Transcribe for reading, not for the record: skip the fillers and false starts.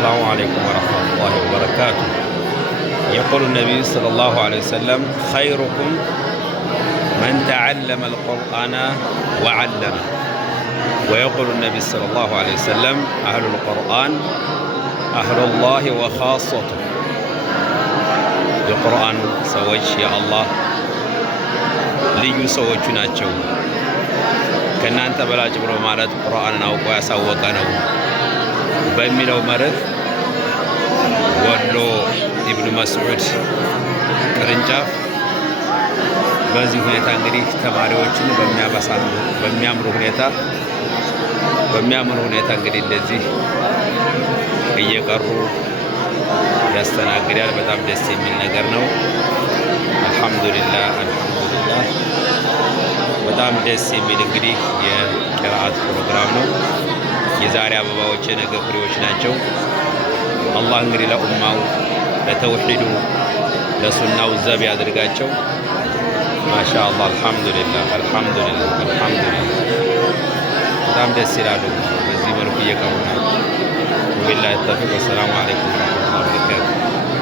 السلام عليكم ورحمة الله وبركاته. يقول النبي صلى الله عليه وسلم: خيركم من تعلم القرآن وعلمه. ويقول النبي صلى الله عليه وسلم: أهل القرآن أهل الله وخاصته. የቁርአን ሰዎች የአላህ ልዩ ሰዎቹ ናቸው። ከእናንተ በላጭ ብሎ ማለት ቁርአንን አውቆ ያሳወቀ ነው በሚለው መርህ ወሎ ኢብኑ መስዑድ ቅርንጫፍ በዚህ ሁኔታ እንግዲህ ተማሪዎችን በሚያምር ሁኔታ እንግዲህ እንደዚህ እየቀሩ ያስተናግዳል። በጣም ደስ የሚል ነገር ነው። አልሐምዱሊላህ በጣም ደስ የሚል እንግዲህ የቂራአት ፕሮግራም ነው። የዛሬ አበባዎች የነገ ፍሬዎች ናቸው። አላህ እንግዲህ ለኡማው ለተውሂዱ ለሱናው ዘብ ያድርጋቸው። ማሻአላህ አልሐምዱሊላህ በጣም ደስ ይላሉ። በዚህ መልኩ እየቀሩ ነው። ወቢላሂ ተውፊቅ። ወሰላሙ አለይኩም ወረህመቱላሂ ወበረካቱህ።